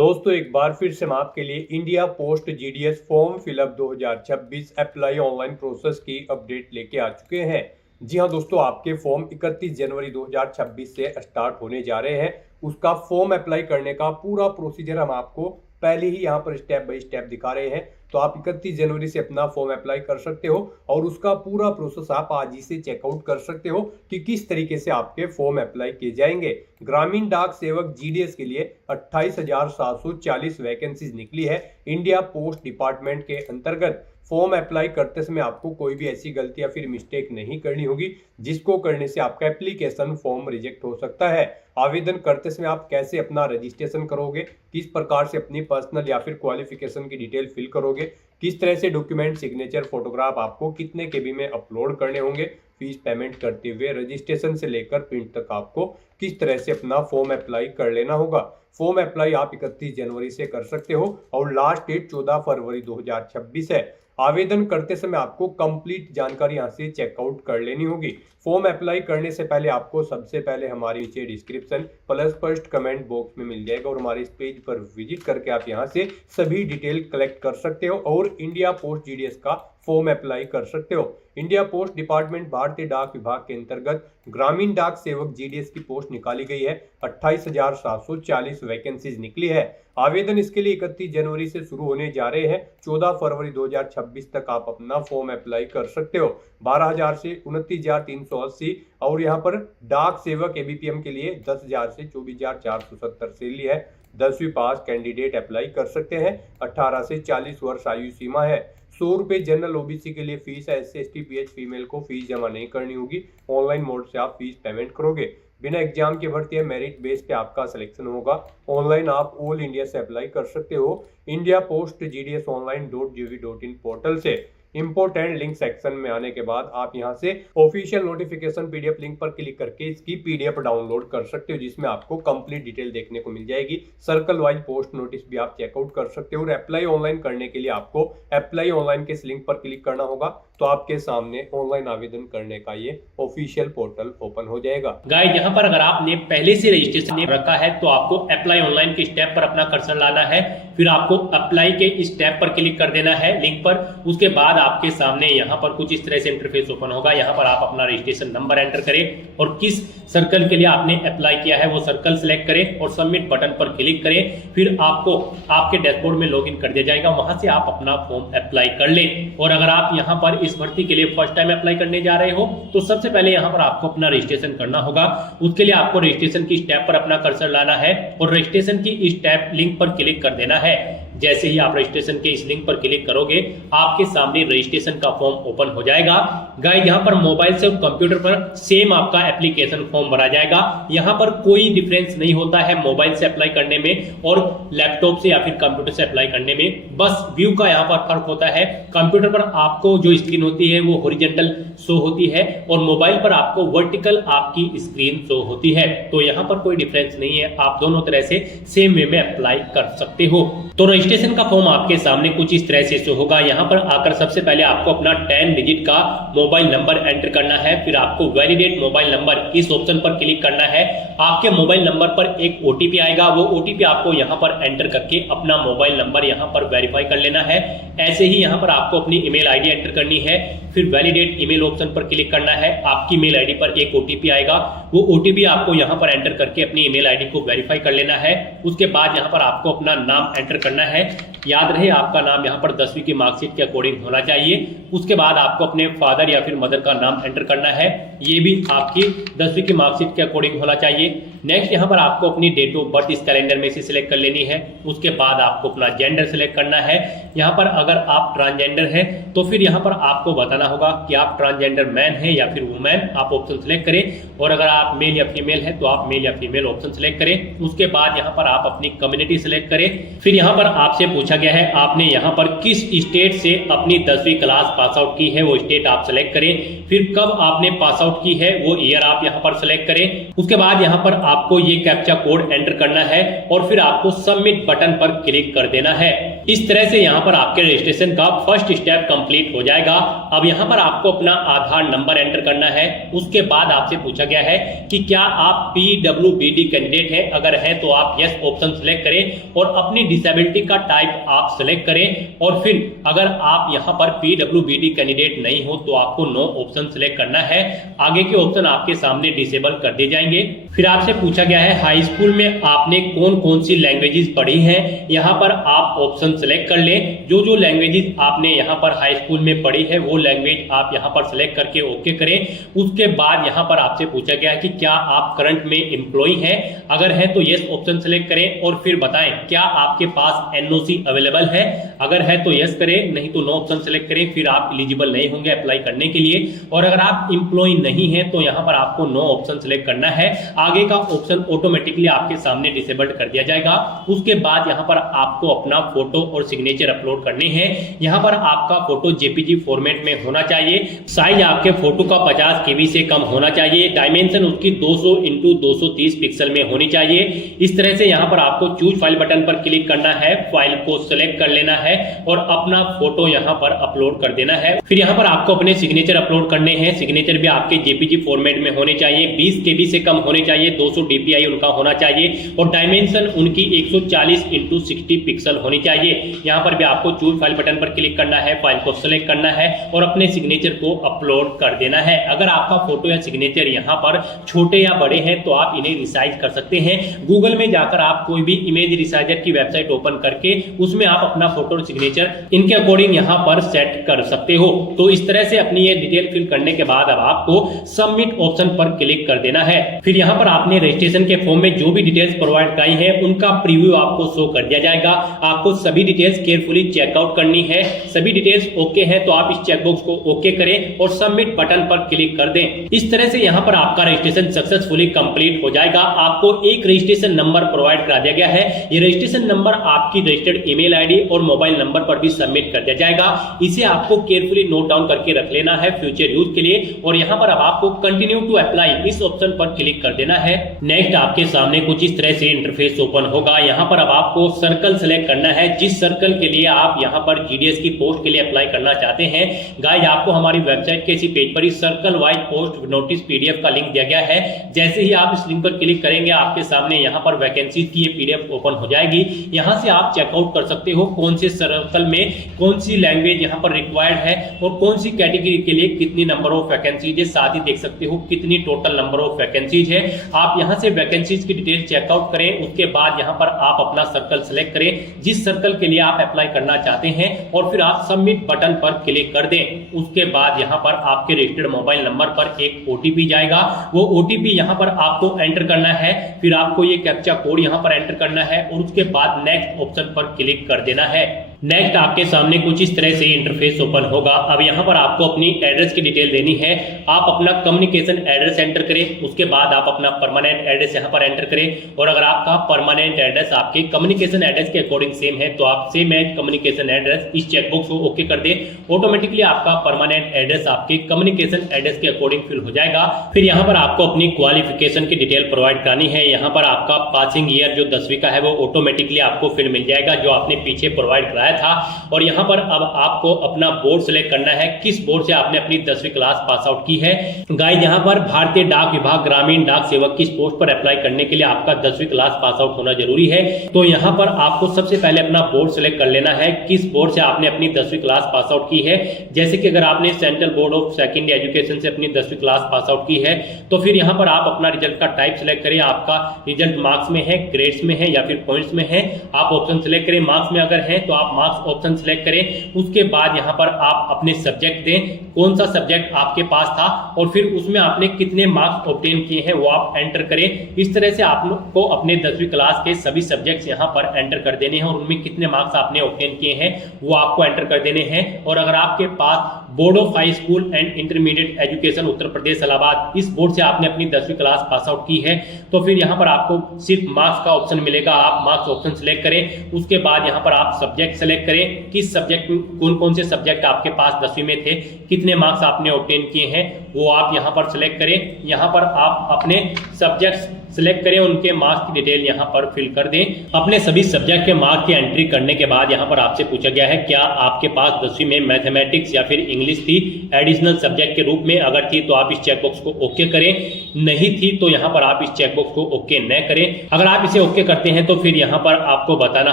दोस्तों एक बार फिर से हम आपके लिए India post GDS form fill up 2026 apply online process की अपडेट लेके आ चुके हैं। जी हां दोस्तों, आपके फॉर्म 31 जनवरी 2026 से स्टार्ट होने जा रहे हैं। उसका फॉर्म अप्लाई करने का पूरा प्रोसीजर हम आपको पहले ही यहां पर स्टेप बाय स्टेप दिखा रहे हैं। तो आप 31 जनवरी से अपना फॉर्म अप्लाई कर सकते हो और उसका पूरा प्रोसेस आप आज ही से चेकआउट कर सकते हो कि किस तरीके से आपके फॉर्म अप्लाई किए जाएंगे। ग्रामीण डाक सेवक जीडीएस के लिए 28,740 वैकेंसीज निकली है। इंडिया पोस्ट डिपार्टमेंट के अंतर्गत फॉर्म अप्लाई करते समय आपको कोई भी ऐसी गलती या फिर मिस्टेक नहीं करनी होगी जिसको करने से आपका एप्लीकेशन फॉर्म रिजेक्ट हो सकता है। आवेदन करते समय आप कैसे अपना रजिस्ट्रेशन करोगे, किस प्रकार से अपनी पर्सनल या फिर क्वालिफिकेशन की डिटेल फिल करोगे, किस तरह से डॉक्यूमेंट, सिग्नेचर, फोटोग्राफ आपको कितने केबी में अपलोड करने होंगे, फीस पेमेंट करते हुए रजिस्ट्रेशन से लेकर प्रिंट तक आपको किस तरह से अपना फॉर्म अप्लाई कर लेना होगा। फॉर्म अप्लाई आप 31 जनवरी से कर सकते हो और लास्ट डेट 14 फरवरी 2026 है। आवेदन करते समय आपको कंप्लीट जानकारी यहाँ से चेकआउट कर लेनी होगी। फॉर्म अप्लाई करने से पहले आपको सबसे पहले हमारे नीचे description plus first comment box में मिल जाएगा और हमारे इस पेज पर विजिट करके आप यहाँ से सभी डिटेल कलेक्ट कर सकते हो और इंडिया पोस्ट जीडीएस का फॉर्म अप्लाई कर सकते हो। इंडिया पोस्ट डिपार्टमेंट भारतीय डाक विभाग के अंतर्गत ग्रामीण डाक सेवक जीडीएस की पोस्ट निकाली गई है। 28,740 वैकेंसीज निकली है। आवेदन इसके लिए 31 जनवरी से शुरू होने जा रहे हैं। 14 फरवरी 2026 तक आप अपना फॉर्म अप्लाई कर सकते हो। 12,000 से 29,380 और यहाँ पर डाक सेवक एबीपीएम के लिए 10,000 से 24,470 सैलरी है। 10वीं पास कैंडिडेट अप्लाई कर सकते हैं। 18 से 40 वर्ष आयु सीमा है। 100 रुपए जनरल ओबीसी के लिए फीस है। SC ST PH फीमेल को फीस जमा नहीं करनी होगी। ऑनलाइन मोड से आप फीस पेमेंट करोगे। बिना एग्जाम के भर्ती है, मेरिट बेस पे आपका सिलेक्शन होगा। ऑनलाइन आप ऑल इंडिया से अप्लाई कर सकते हो India post GDS online.gov.in portal से। इंपोर्टेंट लिंक सेक्शन में आने के बाद आप यहां से ऑफिशियल नोटिफिकेशन PDF लिंक पर क्लिक करके इसकी PDF डाउनलोड कर सकते हो, जिसमें आपको कंप्लीट डिटेल देखने को मिल जाएगी। सर्कल वाइज पोस्ट नोटिस भी आप चेकआउट कर सकते हो और अप्लाई ऑनलाइन करने के लिए आपको अप्लाई ऑनलाइन के इस लिंक पर क्लिक करना होगा तो आपके सामने ऑनलाइन आवेदन करने का ये ऑफिशियल पोर्टल ओपन हो जाएगा। गाइस, यहाँ पर अगर आपने पहले से रजिस्ट्रेशन रखा है तो आपको अप्लाई ऑनलाइन के स्टेप पर अपना कर्सर लाना है। फिर आपको अप्लाई के स्टेप पर क्लिक कर देना है लिंक पर। उसके बाद आपके सामने यहाँ पर कुछ इस तरह से इंटरफेस ओपन होगा। यहाँ पर आप अपना रजिस्ट्रेशन नंबर एंटर करें और किस सर्कल के लिए आपने अप्लाई किया है वो सर्कल सिलेक्ट करें और सबमिट बटन पर क्लिक करें। फिर आपको आपके डैशबोर्ड में लॉगिन कर दिया जाएगा, वहां से आप अपना फॉर्म अप्लाई कर लें। और अगर आप यहाँ पर इस भर्ती के लिए फर्स्ट टाइम अप्लाई करने जा रहे हो तो सबसे पहले यहाँ पर आपको अपना रजिस्ट्रेशन करना होगा। उसके लिए आपको रजिस्ट्रेशन की स्टेप पर अपना कर्सर लाना है और रजिस्ट्रेशन की स्टेप लिंक पर क्लिक कर देना है। जैसे ही आप रजिस्ट्रेशन के इस लिंक पर क्लिक करोगे आपके सामने रजिस्ट्रेशन का फॉर्म ओपन हो जाएगा। गाइस, यहाँ पर मोबाइल से कंप्यूटर पर सेम आपका एप्लीकेशन फॉर्म भरा जाएगा। यहाँ पर कोई डिफरेंस नहीं होता है मोबाइल से अप्लाई करने में और लैपटॉप से या फिर कंप्यूटर से अप्लाई करने में। बस व्यू का यहाँ पर फर्क होता है। कंप्यूटर पर आपको जो स्क्रीन होती है वो हॉरिजॉन्टल शो होती है और मोबाइल पर आपको वर्टिकल आपकी स्क्रीन शो होती है। तो यहाँ पर कोई डिफरेंस नहीं है, आप दोनों तरह से सेम वे में अप्लाई कर सकते हो। तो रजिस्ट्रेशन का फॉर्म आपके सामने कुछ इस तरह से शो होगा। यहाँ पर आकर सबसे पहले आपको अपना 10 डिजिट का मोबाइल नंबर एंटर करना है। फिर आपको वैलिडेट मोबाइल नंबर इस ऑप्शन पर क्लिक करना है। आपके मोबाइल नंबर पर एक OTP आएगा, वो OTP आपको यहाँ पर एंटर करके अपना मोबाइल नंबर यहाँ पर वेरीफाई कर लेना है। ऐसे ही यहाँ पर आपको अपनी ईमेल ID एंटर करनी है। फिर वैलिडेट ईमेल ऑप्शन पर क्लिक करना है। आपकी ईमेल ID पर एक OTP आएगा, वो OTP आपको यहाँ पर एंटर करके अपनी ईमेल ID को वेरीफाई कर लेना है। उसके बाद यहाँ पर आपको अपना नाम एंटर करना है। याद रहे आपका नाम यहाँ पर 10वीं की मार्कशीट के अकॉर्डिंग होना चाहिए। उसके बाद आपको अपने फादर या फिर मदर का नाम एंटर करना है, ये भी आपकी 10वीं की मार्कशीट के अकॉर्डिंग होना चाहिए। नेक्स्ट यहाँ पर आपको अपनी डेट ऑफ बर्थ इस कैलेंडर में से सिलेक्ट कर लेनी है। उसके बाद आपको अपना जेंडर सिलेक्ट करना है। यहाँ पर अगर आप ट्रांसजेंडर हैं तो फिर यहाँ पर आपको बताना होगा कि आप ट्रांसजेंडर मैन हैं या फिर वुमेन, आप ऑप्शन सिलेक्ट करें। और अगर आप मेल या फीमेल है तो आप मेल या फीमेल ऑप्शन सिलेक्ट करें। उसके बाद यहाँ पर आप अपनी कम्युनिटी सिलेक्ट करें। फिर यहाँ पर आपसे पूछा गया है आपने यहाँ पर किस स्टेट से अपनी 10वीं क्लास पास आउट की है, वो स्टेट आप सिलेक्ट करें। फिर कब आपने पास आउट की है वो ईयर आप यहाँ यहाँ पर सेलेक्ट करें। उसके बाद यहाँ पर आपको ये कैप्चा कोड एंटर करना है और फिर आपको सबमिट बटन पर क्लिक कर देना है। इस तरह से यहाँ पर आपके रजिस्ट्रेशन का फर्स्ट स्टेप कंप्लीट हो जाएगा। अब यहाँ पर आपको अपना आधार नंबर एंटर करना है। उसके बाद आपसे पूछा गया है कि क्या आप PWBD कैंडिडेट हैं, अगर है तो आप यस ऑप्शन सेलेक्ट करें और अपनी डिसेबिलिटी का टाइप आप सेलेक्ट करें। और फिर अगर आप यहाँ पर PWBD कैंडिडेट नहीं हो तो आपको नो ऑप्शन सेलेक्ट करना है। आगे के ऑप्शन आपके सामने डिसेबल कर दिए जाएंगे। फिर आपसे पूछा गया है हाई स्कूल में आपने कौन कौन सी लैंग्वेजेस पढ़ी हैं, यहाँ पर आप ऑप्शन सेलेक्ट कर लें। जो जो लैंग्वेजेस आपने यहाँ पर हाई स्कूल में पढ़ी है वो लैंग्वेज आप यहाँ पर सेलेक्ट करके ओके करें। उसके बाद यहाँ पर आपसे पूछा गया है कि क्या आप करंट में एम्प्लॉय हैं, अगर है तो यस ऑप्शन सेलेक्ट करें और फिर बताएं क्या आपके पास NOC अवेलेबल है, अगर है तो यस करें, नहीं तो नो ऑप्शन सेलेक्ट करें। फिर आप एलिजिबल नहीं होंगे अप्लाई करने के लिए। और अगर आप एम्प्लॉय नहीं है तो यहाँ पर आपको नो ऑप्शन सेलेक्ट करना है। आगे का ऑप्शन ऑटोमेटिकली आपके सामने डिसेबल्ड कर दिया जाएगा। उसके बाद यहाँ पर आपको अपना फोटो और सिग्नेचर अपलोड करने हैं। यहाँ पर आपका फोटो JPG फॉर्मेट में होना चाहिए। साइज आपके फोटो का 50 KB से कम होना चाहिए। डायमेंशन उसकी 200 × 230 पिक्सल में होनी चाहिए। इस तरह से यहाँ पर आपको चूज फाइल बटन पर क्लिक करना है, फाइल को सिलेक्ट कर लेना है और अपना फोटो यहाँ पर अपलोड कर देना है। फिर यहाँ पर आपको अपने सिग्नेचर अपलोड करने हैं। सिग्नेचर भी आपके JPG फॉर्मेट में होने चाहिए, 20 KB से कम होने चाहिए, 200 DPI उनका होना चाहिए और डायमेंशन उनकी 140 × 60 पिक्सल होनी चाहिए। यहाँ पर भी आपको चूज फाइल बटन पर क्लिक करना है, फाइल को सिलेक्ट करना है और अपने सिग्नेचर को अपलोड कर देना है। अगर आपका फोटो या सिग्नेचर यहाँ पर छोटे या बड़े हैं तो आप इन्हें रिसाइज कर सकते हैं। गूगल में जाकर आप कोई भी इमेज रिसाइजर की वेबसाइट ओपन करके उसमें आप अपना फोटो और सिग्नेचर इनके अकॉर्डिंग यहाँ पर सेट कर सकते हो। तो इस तरह से अपनी ये डिटेल फिल करने के बाद अब आपको सबमिट ऑप्शन पर क्लिक कर देना है। फिर यहाँ पर आपने रजिस्ट्रेशन के फॉर्म में जो भी डिटेल्स प्रोवाइड कराई है उनका प्रीव्यू आपको शो कर दिया जाएगा। आपको सभी डिटेल्स केयरफुली चेकआउट करनी है। सभी डिटेल्स ओके है तो आप इस चेकबॉक्स को ओके करें और सबमिट बटन पर क्लिक कर दें। इस तरह से यहाँ पर आपका रजिस्ट्रेशन सक्सेसफुली कंप्लीट हो जाएगा। आपको एक रजिस्ट्रेशन नंबर प्रोवाइड करा दिया गया है। ये रजिस्ट्रेशन नंबर आपकी रजिस्टर्ड ईमेल आईडी और मोबाइल नंबर पर भी सबमिट कर दिया जाएगा। इसे आपको केयरफुली नोट डाउन करके रख लेना है फ्यूचर यूज के लिए। और यहाँ पर अब आपको कंटिन्यू टू अप्लाई इस ऑप्शन पर क्लिक कर देना है। नेक्स्ट आपके सामने कुछ इस तरह से इंटरफेस ओपन होगा। यहाँ पर अब आपको सर्कल सेलेक्ट करना है, जिस सर्कल के लिए आप यहाँ पर GDS की पोस्ट के लिए अप्लाई करना चाहते हैं। गाइस आपको हमारी वेबसाइट के इसी पेज पर इस circle wise post notice PDF का लिंक दिया गया है। जैसे ही आप इस लिंक पर क्लिक करेंगे आपके सामने यहाँ पर वैकेंसी की ये PDF ओपन हो जाएगी। यहाँ से आप चेकआउट कर सकते हो कौन से सर्कल में कौन सी लैंग्वेज यहाँ पर रिक्वायर्ड है और कौन सी कैटेगरी के लिए कितनी नंबर ऑफ वैकेंसीज है। साथ ही देख सकते हो कितनी टोटल नंबर ऑफ वैकेंसीज है। आप यहाँ से वैकेंसीज की डिटेल चेकआउट करें। उसके बाद यहाँ पर आप अपना सर्कल सेलेक्ट करें जिस सर्कल के लिए आप अप्लाई करना चाहते हैं और फिर आप सबमिट बटन पर क्लिक कर दें। उसके बाद यहाँ पर आपके रजिस्टर्ड मोबाइल नंबर पर एक OTP जाएगा। वो OTP यहाँ पर आपको एंटर करना है। फिर आपको ये कैप्चा कोड यहाँ पर एंटर करना है और उसके बाद नेक्स्ट ऑप्शन पर क्लिक कर देना है। नेक्स्ट आपके सामने कुछ इस तरह से इंटरफेस ओपन होगा। अब यहाँ पर आपको अपनी एड्रेस की डिटेल देनी है। आप अपना कम्युनिकेशन एड्रेस एंटर करें। उसके बाद आप अपना परमानेंट एड्रेस यहाँ पर एंटर करें और अगर आपका परमानेंट एड्रेस आपके कम्युनिकेशन एड्रेस के अकॉर्डिंग सेम है तो आप सेम एज कम्युनिकेशन एड्रेस इस चेकबॉक्स को ओके कर दें। ऑटोमेटिकली आपका परमानेंट एड्रेस आपके कम्युनिकेशन एड्रेस के अकॉर्डिंग फिल हो जाएगा। फिर यहाँ पर आपको अपनी क्वालिफिकेशन की डिटेल प्रोवाइड करानी है। यहाँ पर आपका पासिंग ईयर जो 10वीं का है वो ऑटोमेटिकली आपको फिर मिल जाएगा जो आपने पीछे प्रोवाइड कराया था। और यहाँ पर अब आपको अपना बोर्ड सिलेक्ट करना है, किस बोर्ड से आपने अपनी 10वीं क्लास पास आउट की है। गाइस यहाँ पर भारतीय डाक विभाग ग्रामीण डाक सेवक की इस पोस्ट पर अप्लाई करने के लिए आपका 10वीं क्लास पास आउट होना जरूरी है। तो यहाँ पर आपको सबसे पहले अपना बोर्ड सिलेक्ट कर लेना है, किस बोर्ड से आपने अपनी 10वीं क्लास पास आउट की है। जैसे कि अगर आपने central board of secondary education से अपनी 10वीं क्लास पास आउट की है तो फिर यहाँ पर आप अपना रिजल्ट का टाइप सिलेक्ट करें। आपका रिजल्ट मार्क्स में है, ग्रेड्स में है या फिर पॉइंट्स में है, आप ऑप्शन सिलेक्ट करें। मार्क्स में अगर है तो आप मार्क्स ऑप्शन सिलेक्ट करें। उसके बाद यहाँ पर आप अपने सब्जेक्ट दें, कौन सा सब्जेक्ट आपके पास था और फिर उसमें आपने कितने मार्क्स ऑब्टेन किए हैं वो आप एंटर करें। इस तरह से आप लोग को अपने 10वीं क्लास के सभी सब्जेक्ट्स यहाँ पर एंटर कर देने हैं और उनमें कितने मार्क्स आपने ऑब्टेन किए हैं वो आपको एंटर कर देने हैं। और अगर आपके पास board of high school and intermediate education Uttar Pradesh Allahabad इस बोर्ड से आपने अपनी 10वीं क्लास पास आउट की है तो फिर यहाँ पर आपको सिर्फ मार्क्स का ऑप्शन मिलेगा। आप मार्क्स ऑप्शन सिलेक्ट करें। उसके बाद यहाँ पर आप सब्जेक्ट सेलेक्ट करें, किस सब्जेक्ट कौन कौन से सब्जेक्ट आपके पास 10वीं में थे, कितने मार्क्स आपने ऑब्टेन किए हैं वो आप यहाँ पर सिलेक्ट करें। यहाँ पर आप अपने सब्जेक्ट्स सिलेक्ट करें, उनके मार्क्स की डिटेल यहाँ पर फिल कर दें। अपने सभी सब्जेक्ट के मार्क्स की एंट्री करने के बाद यहाँ पर आपसे पूछा गया है क्या आपके पास 10वीं में मैथमेटिक्स या फिर इंग्लिश थी एडिशनल सब्जेक्ट के रूप में। अगर थी तो आप इस चेकबॉक्स को ओके करें, नहीं थी तो यहाँ पर आप इस चेकबॉक्स को ओके न करें। अगर आप इसे ओके करते हैं तो फिर यहाँ पर आपको बताना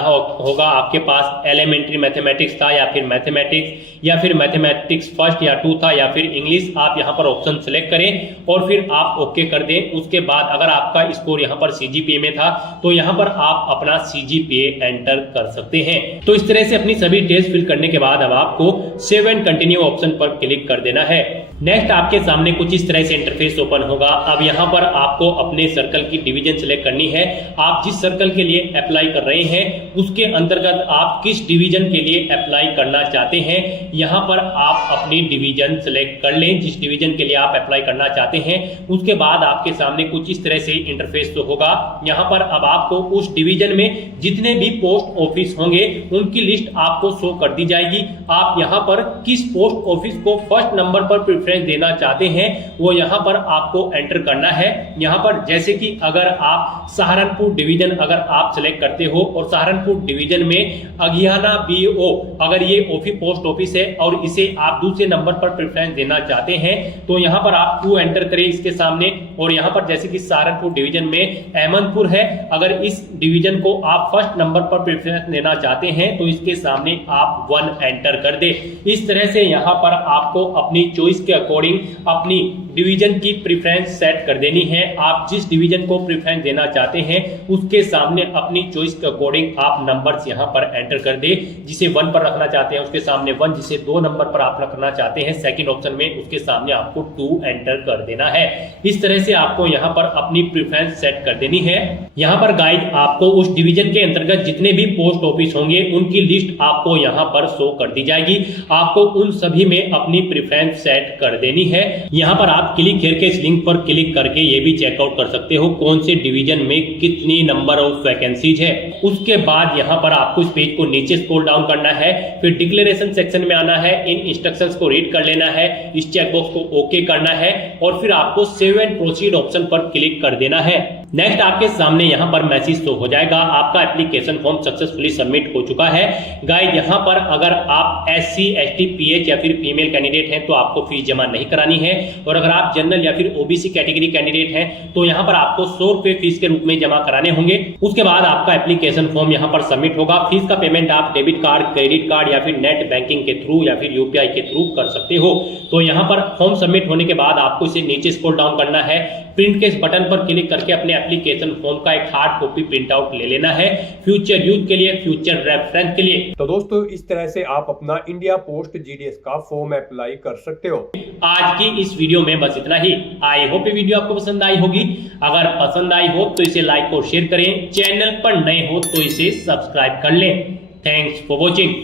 होगा आपके पास एलिमेंट्री मैथमेटिक्स था या फिर मैथमेटिक्स या फिर मैथमेटिक्स फर्स्ट या 2 था या फिर इंग्लिश। आप यहाँ पर ऑप्शन सिलेक्ट करें और फिर आप ओके कर दें। उसके बाद अगर आपका स्कोर यहाँ पर सीजीपीए में था तो यहाँ पर आप अपना सीजीपीए एंटर कर सकते हैं। तो इस तरह से अपनी सभी डिटेल्स फिल करने के बाद अब आपको सेव एंड कंटिन्यू ऑप्शन पर क्लिक कर देना है। नेक्स्ट आपके सामने कुछ इस तरह से इंटरफेस ओपन होगा। अब यहाँ पर आपको अपने सर्कल की डिवीजन सिलेक्ट करनी है। आप जिस सर्कल के लिए अप्लाई कर रहे हैं उसके अंतर्गत आप किस डिवीजन के लिए अप्लाई करना चाहते हैं, यहाँ पर आप अपनी डिवीजन सिलेक्ट कर लें जिस डिवीजन के लिए आप अप्लाई करना चाहते हैं। उसके बाद आपके सामने कुछ इस तरह से इंटरफेस तो होगा। यहाँ पर अब आपको उस डिवीजन में जितने भी पोस्ट ऑफिस होंगे उनकी लिस्ट आपको शो कर दी जाएगी। आप यहाँ पर किस पोस्ट ऑफिस को फर्स्ट नंबर पर प्रेफरेंस देना चाहते हैं वो यहाँ पर आपको एंटर करना है। यहाँ पर जैसे कि अगर आप सहारनपुर डिवीजन अगर आप सिलेक्ट करते हो और सहारनपुर डिवीजन में अगियाना बीओ अगर ये पोस्ट ऑफिस है और इसे आप दूसरे नंबर पर प्रेफरेंस देना चाहते हैं तो यहाँ पर आप 2 एंटर करें इसके सामने। और यहाँ पर जैसे कि सहारनपुर डिवीजन में अहमदपुर है, अगर इस डिवीजन को आप फर्स्ट नंबर पर प्रेफरेंस देना चाहते हैं तो इसके सामने आप 1 एंटर कर दे। इस तरह से यहाँ पर आपको अपनी चॉइस के अकॉर्डिंग अपनी डिवीजन की प्रेफरेंस सेट कर देनी है। आप जिस डिवीजन को प्रेफरेंस देना चाहते हैं उसके सामने अपनी चॉइस के अकॉर्डिंग आप नंबर्स यहाँ पर एंटर कर दे। जिसे 1 पर रखना चाहते हैं उसके सामने 1, जिसे 2 नंबर पर आप रखना चाहते हैं सेकंड ऑप्शन में उसके सामने आपको 2 एंटर कर देना है। इस तरह से आपको यहाँ पर अपनी प्रेफरेंस सेट कर देनी है। यहाँ पर गाइड आपको उस डिवीजन के अंतर्गत जितने भी पोस्ट ऑफिस होंगे उनकी लिस्ट आपको यहाँ पर शो कर दी जाएगी। आपको उन सभी में अपनी प्रेफरेंस सेट कर देनी है। यहाँ पर आप क्लिक हियर के इस लिंक पर क्लिक करके ये भी चेकआउट कर सकते हो कौन से डिवीजन में कितनी नंबर ऑफ वैकेंसीज है। उसके बाद यहाँ पर आपको इस पेज को नीचे स्क्रॉल डाउन करना है, फिर डिक्लेरेशन सेक्शन में आना है, इन इंस्ट्रक्शंस को रीड कर लेना है, इस चेकबॉक्स को ओके करना है और फिर आपको सेव एंड प्रोसीड ऑप्शन पर क्लिक कर देना है। नेक्स्ट आपके सामने यहाँ पर मैसेज शो हो जाएगा आपका एप्लीकेशन फॉर्म सक्सेसफुली सबमिट हो चुका है। गाइड यहाँ पर अगर आप SC ST PH या फिर फीमेल कैंडिडेट हैं तो आपको फीस जमा नहीं करानी है और अगर आप जनरल या फिर OBC कैटेगरी कैंडिडेट हैं तो यहाँ पर आपको 100 रुपए फीस के रूप में जमा कराने होंगे। उसके बाद आपका एप्लीकेशन फॉर्म यहाँ पर सबमिट होगा। फीस का पेमेंट आप डेबिट कार्ड, क्रेडिट कार्ड या फिर नेट बैंकिंग के थ्रू या फिर UPI के थ्रू कर सकते हो। तो यहाँ पर फॉर्म सबमिट होने के बाद आपको इसे नीचे स्क्रॉल डाउन करना है, प्रिंट के इस बटन पर क्लिक करके अपने एप्लीकेशन फॉर्म का एक हार्ड कॉपी प्रिंट आउट ले लेना है फ्यूचर यूज के लिए, फ्यूचर रेफरेंस के लिए। तो दोस्तों इस तरह से आप अपना इंडिया पोस्ट GDS का फॉर्म अप्लाई कर सकते हो। आज की इस वीडियो में बस इतना ही। आई होप ये वीडियो आपको पसंद आई होगी। अगर पसंद आई हो तो इसे लाइक और शेयर करें। चैनल पर नए हो तो इसे सब्सक्राइब कर लें। Thanks for watching.